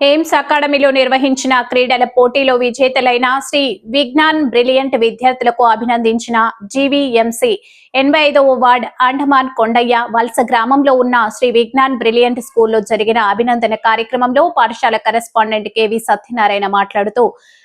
AIIMS అకాడమీలో నిర్వహించిన క్రీడల పోటీలో విజేతలైన శ్రీ విజ్ఞాన్ బ్రిలియంట్ విద్యార్థులకు అభినందించిన జీవీఎంసీ ఎనభై ఐదవ వార్డ్ అండమాన్ కొండయ్య వలస గ్రామంలో ఉన్న శ్రీ విజ్ఞాన్ బ్రిలియంట్ స్కూల్లో జరిగిన అభినందన కార్యక్రమంలో పాఠశాల కరెస్పాండెంట్ కెవి సత్యనారాయణ మాట్లాడుతూ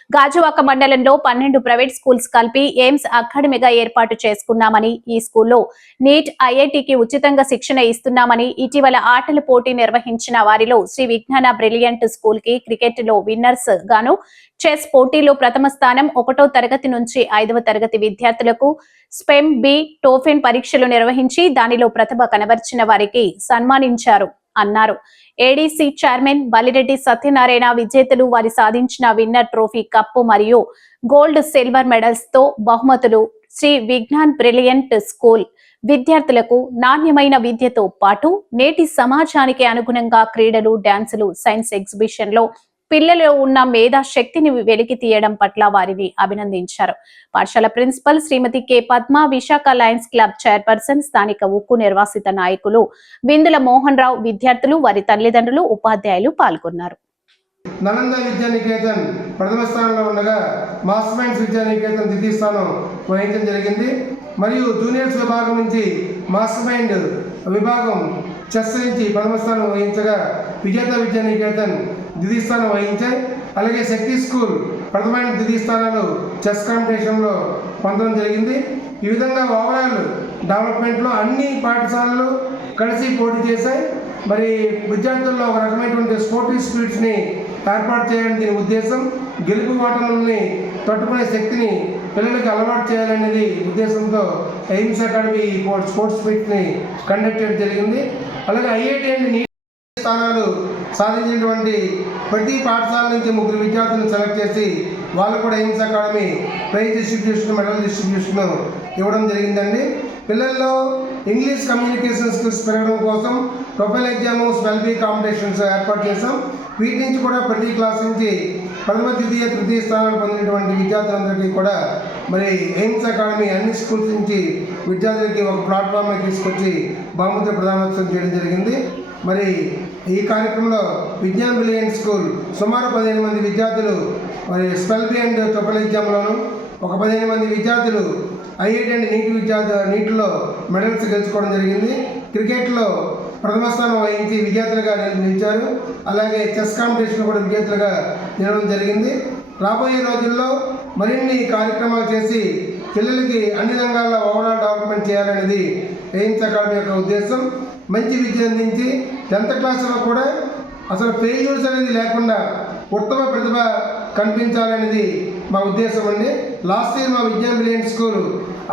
గాజువాక మండలంలో పన్నెండు ప్రైవేట్ స్కూల్స్ కలిపి ఎయిమ్స్ అకాడమీగా ఏర్పాటు చేసుకున్నామని ఈ స్కూల్లో నీట్ ఐఐటికి ఉచితంగా శిక్షణ ఇస్తున్నామని ఇటీవల ఆటల పోటీ నిర్వహించిన వారిలో శ్రీ విజ్ఞాన బ్రిలియంట్ స్కూల్ కి క్రికెట్లో విన్నర్స్ గాను చెస్ పోటీలో ప్రథమ స్థానం ఒకటో తరగతి నుంచి ఐదవ తరగతి విద్యార్థులకు స్పెమ్ బి టోఫెన్ పరీక్షలు నిర్వహించి దానిలో ప్రతిభ కనబర్చిన వారికి సన్మానించారు అన్నారు. ఏడీసీ చైర్మన్ బలిరెడ్డి సత్యనారాయణ విజేతలు వారి సాధించిన విన్నర్ ట్రోఫీ కప్పు మరియు గోల్డ్ సిల్వర్ మెడల్స్తో బహుమతులు శ్రీ విజ్ఞాన్ బ్రిలియంట్ స్కూల్ విద్యార్థులకు నాణ్యమైన విద్యతో పాటు నేటి సమాజానికి అనుగుణంగా క్రీడలు డాన్సులు సైన్స్ ఎగ్జిబిషన్లో పిల్లలలో ఉన్న మేధా శక్తిని వెలికి తీయడం పట్ల వారిని అభినందించారు. పాఠశాల principal Shrimati K. Padma Visakha lions club chairperson స్థానిక ఉక్కు నిర్వాసిత నాయకులు విందుల మోహన్ రావు విద్యార్థులు వారి తల్లిదండ్రులు ఉపాధ్యాయులు పాల్గొన్నారు. నలంద విద్యానికేతన్ ప్రథమ స్థానంలో ఉండగా మాస్టర్ మైండ్స్ విద్యానికేతన్ ద్వితీయ స్థానం వహించడం జరిగింది. మరియు జూనియర్స్ విభాగం నుంచి మాస్టర్ మైండ్ విభాగం చెస్ నుంచి ప్రథమ స్థానం వహించగా విజేత విద్యానికేతన్ ద్వితీయ స్థానం వహించాయి అలాగే శక్తి స్కూల్ ప్రథమైన ద్వితీయ స్థానాలు చెస్ కాంపిటీషన్లో పొందడం జరిగింది. ఈ విధంగా ఓవరాల్ డెవలప్మెంట్లో అన్ని పాఠశాలలు కలిసి పోటీ చేశాయి. మరి విద్యార్థుల్లో ఒక రకమైనటువంటి స్పోర్టివ్ స్పిరిట్స్ని ఏర్పాటు చేయడం దీని ఉద్దేశం గెలుపు ఓటముల్ని తట్టుకునే శక్తిని పిల్లలకి అలవాటు చేయాలనేది ఉద్దేశంతో ఎయిమ్స్ అకాడమీ స్పోర్ట్స్ మీట్ని కండక్ట్ చేయడం జరిగింది. అలాగే ఐఐటి అండ్ నీ స్థానాలు సాధించినటువంటి ప్రతి పాఠశాల నుంచి ముగ్గురు విద్యార్థులను సెలెక్ట్ చేసి వాళ్ళు కూడా AIMS academy prize distribution medal distribution ఇవ్వడం జరిగిందండి. పిల్లల్లో ఇంగ్లీష్ కమ్యూనికేషన్ స్కిల్స్ పెరగడం కోసం profile exam spell bee competitions ఏర్పాటు చేశాం. వీటి నుంచి కూడా ప్రతి క్లాస్ నుంచి ప్రథమ ద్వితీయ తృతీయ స్థానాలు పొందినటువంటి విద్యార్థులందరికీ కూడా మరి ఎయిమ్స్ అకాడమీ అన్ని స్కూల్స్ నుంచి విద్యార్థులకి ఒక ప్లాట్ఫామ్ని తీసుకొచ్చి బహుమతి ప్రదానోత్సవం చేయడం జరిగింది. మరి ఈ కార్యక్రమంలో విజ్ఞాన్ బిలియన్ స్కూల్ సుమారు పదిహేను మంది విద్యార్థులు మరి స్పెల్ బి అండ్ ట్రిపుల్ ఎగ్జామ్లోను ఒక పదిహేను మంది విద్యార్థులు ఐఐటి అండ్ నీటి విద్యార్థి నీటిలో మెడల్స్ గెలుచుకోవడం జరిగింది. క్రికెట్లో ప్రథమ స్థానం వహించి విద్యార్థులుగా నిలిచారు అలాగే చెస్ కాంపిటీషన్ కూడా విజేతలుగా నిలవడం జరిగింది. రాబోయే రోజుల్లో మరిన్ని కార్యక్రమాలు చేసి పిల్లలకి అన్ని రంగాల్లో ఓవరాల్ డెవలప్మెంట్ చేయాలనేది ఎయిమ్స్ అకాడమీ యొక్క ఉద్దేశం. మంచి విద్య అందించి టెన్త్ క్లాస్లో కూడా అసలు ఫెయిల్యూర్స్ అనేది లేకుండా ఉత్తమ ప్రతిభ కనిపించాలనేది మా ఉద్దేశం అండి. లాస్ట్ ఇయర్ మా విజ్ఞాన్ బ్రిలియంట్ స్కూల్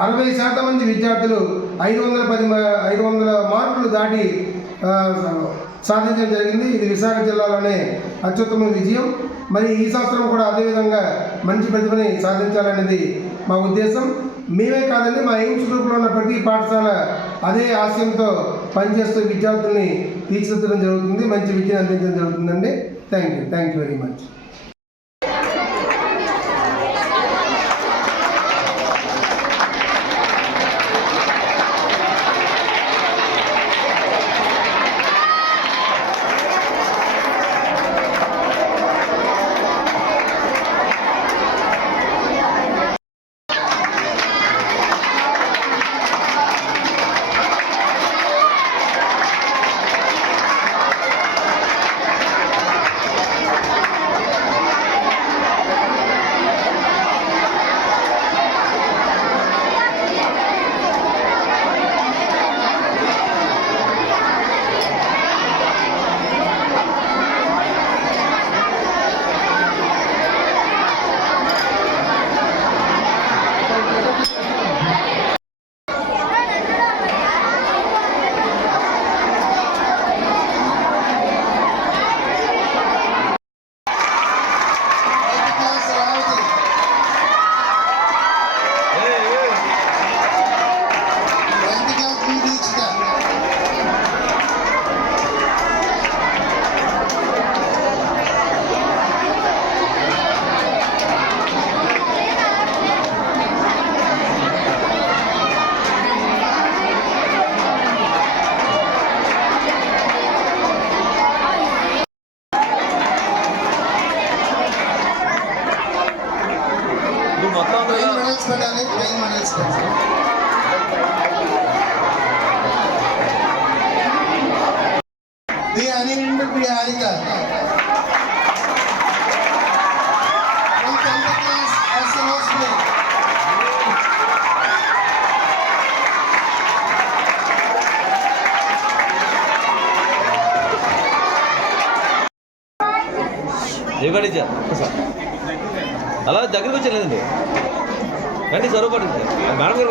అరవై శాతం మంది విద్యార్థులు ఐదు వందల పది ఐదు వందల మార్కులు దాటి సాధించడం జరిగింది. ఇది విశాఖ జిల్లాలోనే అత్యుత్తమ విజయం. మరి ఈ సంవత్సరం కూడా అదేవిధంగా మంచి ప్రతిభని సాధించాలనేది మా ఉద్దేశం. మేమే కాదండి మా ఎయిమ్స్ గ్రూప్లో ఉన్న ప్రతి పాఠశాల అదే ఆశయంతో పనిచేస్తూ విద్యార్థుల్ని తీర్చిదిద్దడం జరుగుతుంది మంచి విద్యను అందించడం జరుగుతుందండి. Thank you thank you very much. దిగండి సార్ అలా దగ్గరికి వచ్చలేదండి రండి సరిపడి మేడం గారు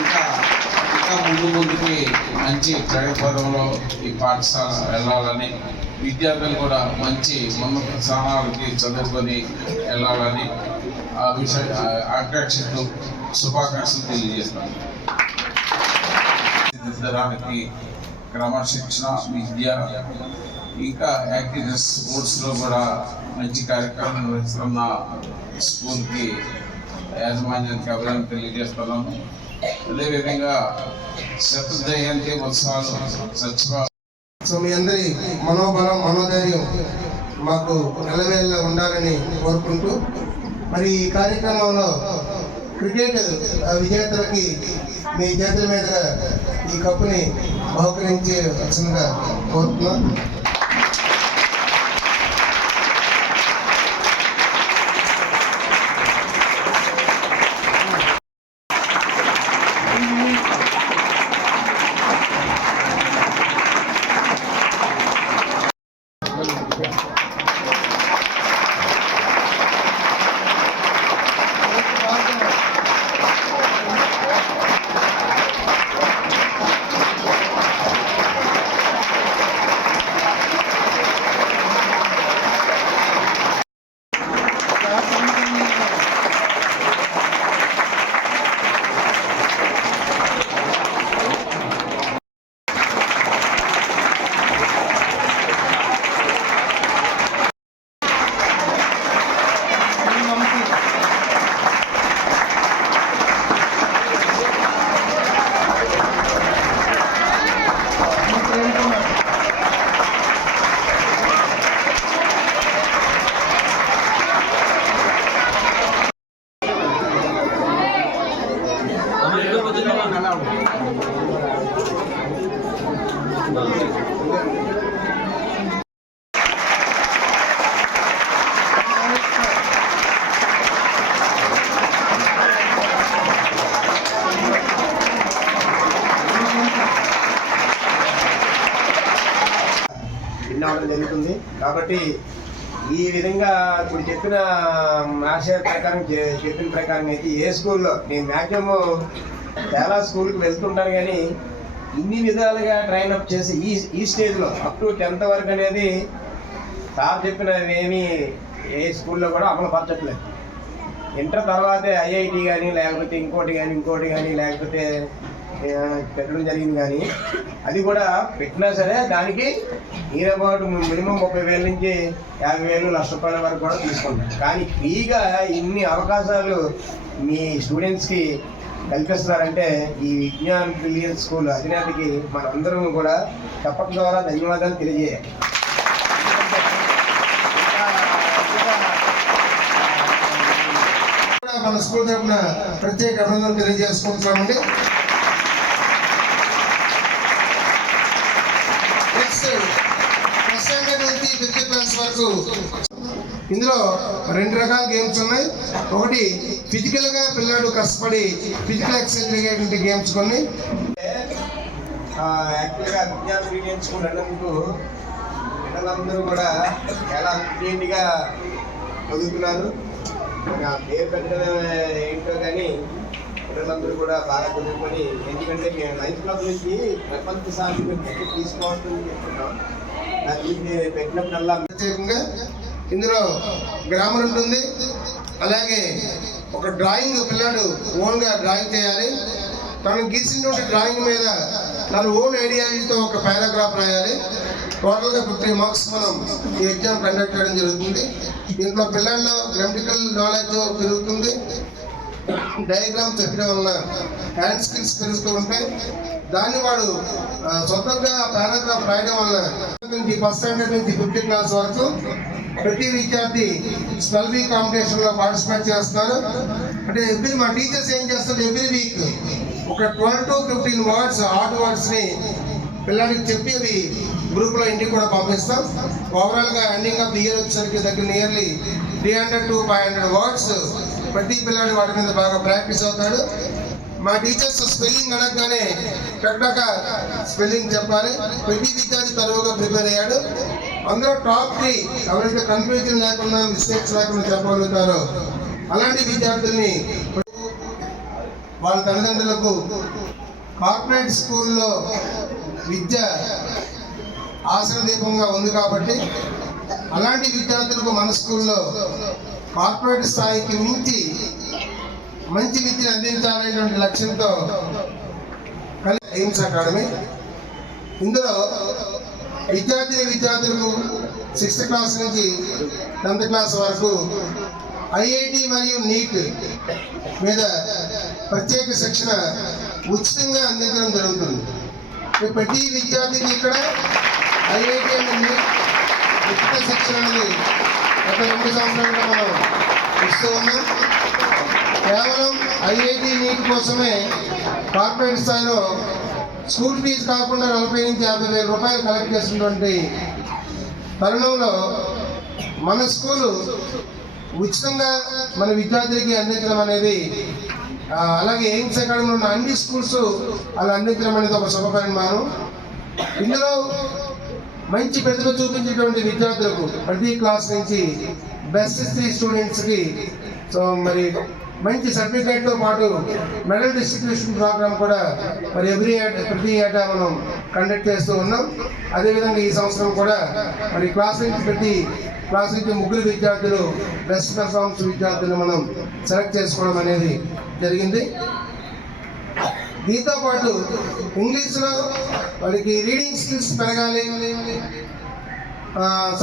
ఇంకా ఇంకా ముందు ముందుకి మంచి ప్రగతిపదంలో ఈ పాఠశాల వెళ్ళాలని విద్యార్థులు కూడా మంచి ఉన్నత స్థానాలకి చదువుకొని వెళ్ళాలని ఆ విషయ ఆకాంక్షలు శుభాకాంక్షలు తెలియజేస్తాను క్రమశిక్షణ విద్య ఇంకా యాక్టివిటీస్ స్పోర్ట్స్లో కూడా మంచి కార్యక్రమం నిర్వహిస్తున్న స్కూల్కి యాజమాన్యానికి అభినందన తెలియజేస్తున్నాము. అదేవిధంగా శత జయంతి ఉత్సవాలు సచివ సో మీ అందరి మనోబలం మనోధైర్యం మాకు నెలవేళ్ళ ఉండాలని కోరుకుంటూ మరి ఈ కార్యక్రమంలో క్రికెట్ విజేతలకి మీ చేతుల మీదుగా ఈ కప్పుని బహుకరించి వచ్చిందిగా కోరుతున్నాను. కాబట్టి ఈ విధంగా ఇప్పుడు చెప్పిన ఆశయ ప్రకారం చెప్పిన ప్రకారం అయితే ఏ స్కూల్లో నేను మ్యాక్సిమం చాలా స్కూల్కి వెళ్తుంటాను కానీ ఇన్ని విధాలుగా ట్రైన్ అప్ చేసి ఈ ఈ స్టేజ్లో అప్ టు టెన్త్ వరకు అనేది సార్ చెప్పినవేమీ ఏ స్కూల్లో కూడా అమలు పరచట్లేదు. ఇంటర్ తర్వాతే ఐఐటి కానీ లేకపోతే ఇంకోటి కానీ ఇంకోటి కానీ లేకపోతే పెట్టడం జరిగింది కానీ అది కూడా పెట్టినా సరే దానికి ఈయన పాటు మినిమం ముప్పై వేల నుంచి యాభై వేలు లక్ష రూపాయల వరకు కూడా తీసుకుంటాం కానీ ఫ్రీగా ఇన్ని అవకాశాలు మీ స్టూడెంట్స్కి కల్పిస్తున్నారంటే ఈ విజ్ఞాన్ బ్రిలియన్ స్కూల్ అధినేతకి మనందరం కూడా చెప్పడం ద్వారా ధన్యవాదాలు తెలియజేయాలి మన స్కూల్ తరఫున ప్రత్యేక అభినందనలు తెలియజేసుకుంటున్నామండి నెక్స్ట్ ఫస్ట్ స్టాండర్డ్ నుంచి ఫిఫ్త్ క్లాస్ వరకు. ఇందులో రెండు రకాల గేమ్స్ ఉన్నాయి. ఒకటి ఫిజికల్గా పిల్లాడు కష్టపడి ఫిజికల్ ఎక్సర్సైజ్ అయ్యేటువంటి గేమ్స్ కొన్ని. యాక్చువల్గా విజ్ఞాన బ్రిలియన్ స్కూల్ అన్నందుకు పిల్లలందరూ కూడా చాలా క్లీన్గా చదువుతున్నారు. నా పేరు పెట్టడం ఏంటో కానీ పిల్లలందరూ కూడా బాగా చదువుకొని ఎందుకంటే మేము నైన్త్ క్లాస్ నుంచి ప్రపంచ సాధన తీసుకోవాలని చెప్తున్నాం పెట్టినప్పుడల్లా ప్రత్యేకంగా ఇందులో గ్రామర్ ఉంటుంది. అలాగే ఒక డ్రాయింగ్ పిల్లాడు ఓన్గా డ్రాయింగ్ చేయాలి. తను గీసినటువంటి డ్రాయింగ్ మీద తన ఓన్ ఐడియాలజీతో ఒక పారాగ్రాఫ్ రాయాలి. టోటల్గా ఫిఫ్టీ మార్క్స్ మనం ఈ ఎగ్జామ్ కండక్ట్ చేయడం జరుగుతుంది. దీంట్లో పిల్లల్లో గ్రామటికల్ నాలెడ్జ్ పెరుగుతుంది. డయాగ్రామ్ చెప్పడం వలన హ్యాండ్ స్కిల్స్ పెరుగుతూ ఉంటాయి. దాన్ని వాడు సొంతంగా పారాగ్రాఫ్ రాయడం వల్ల నుంచి ఫస్ట్ స్టాండర్డ్ నుంచి ఫిఫ్త్ క్లాస్ వరకు ప్రతి విద్యార్థి స్పెల్ వీక్ కాంపిటీషన్లో పార్టిసిపేట్ చేస్తున్నారు. అంటే ఎవ్రీ మా టీచర్స్ ఏం చేస్తారు ఎవ్రీ వీక్ ఒక twelve to fifteen words hard వర్డ్స్ని పిల్లలకి చెప్పి అవి గ్రూప్లో ఇంటికి కూడా పంపిస్తాం. ఓవరాల్గా ఎండింగ్ ఆఫ్ ది ఇయర్ వచ్చేసరికి దగ్గర nearly three hundred to five hundred words ప్రతి పిల్లాడు వాటి మీద బాగా ప్రాక్టీస్ అవుతాడు. మా టీచర్స్ స్పెల్లింగ్ అనగానే టక్టక స్పెల్లింగ్ చెప్పాలి. ప్రతి విద్యార్థి తరువుగా ప్రిపేర్ అయ్యాడు. అందరూ టాప్ త్రీ ఎవరైతే కన్ఫ్యూజన్ లేకుండా మిస్టేక్స్ లేకుండా చెప్పగలుగుతారో అలాంటి విద్యార్థుల్ని వాళ్ళ తల్లిదండ్రులకు కార్పొరేట్ స్కూల్లో విద్య ఆశ్రదీపంగా ఉంది కాబట్టి అలాంటి విద్యార్థులకు మన స్కూల్లో కార్పొరేట్ స్థాయికి మించి మంచి విద్యను అందించాలనేటువంటి లక్ష్యంతో ఎయిమ్స్ అకాడమీ. ఇందులో విద్యార్థి విద్యార్థులకు సిక్స్త్ క్లాస్ నుంచి టెన్త్ క్లాస్ వరకు ఐఐటి మరియు నీట్ మీద ప్రత్యేక శిక్షణ ఉచితంగా అందించడం జరుగుతుంది. ప్రతి విద్యార్థికి ఇక్కడ ఐఐటి అండ్ నీట్ ఉచిత శిక్షణ అనేది గత రెండు సంవత్సరాలుగా మనం ఇస్తూ ఉన్నాం. కేవలం ఐఐటి నీట్ కోసమే కార్పొరేట్ స్థాయిలో స్కూల్ ఫీజు కాకుండా నలభై నుంచి యాభై వేల రూపాయలు కలెక్ట్ చేసినటువంటి తరుణంలో మన స్కూలు ఉచితంగా మన విద్యార్థులకి అందించడం అనేది అలాగే ఎయిమ్స్ అకాడమీలో ఉన్న అన్ని స్కూల్స్ అలా అందించడం అనేది ఒక శుభ ఇందులో మంచి ప్రతిభ చూపించేటువంటి విద్యార్థులకు ప్రతి క్లాస్ నుంచి బెస్ట్ త్రీ స్టూడెంట్స్కి సో మరి మంచి సర్టిఫికేట్తో పాటు మెడల్ డిస్ట్రిబ్యూషన్ ప్రోగ్రామ్ కూడా మరి ఎవ్రీ ఏటా ప్రతి ఏటా మనం కండక్ట్ చేస్తూ ఉన్నాం. అదేవిధంగా ఈ సంవత్సరం కూడా మరి క్లాస్ నుంచి ప్రతి క్లాస్ నుంచి ముగ్గురు విద్యార్థులు బెస్ట్ పెర్ఫార్మెన్స్ విద్యార్థులు మనం సెలెక్ట్ చేసుకోవడం అనేది జరిగింది. దీంతో పాటు ఇంగ్లీష్లో వారికి రీడింగ్ స్కిల్స్ పెరగాలి.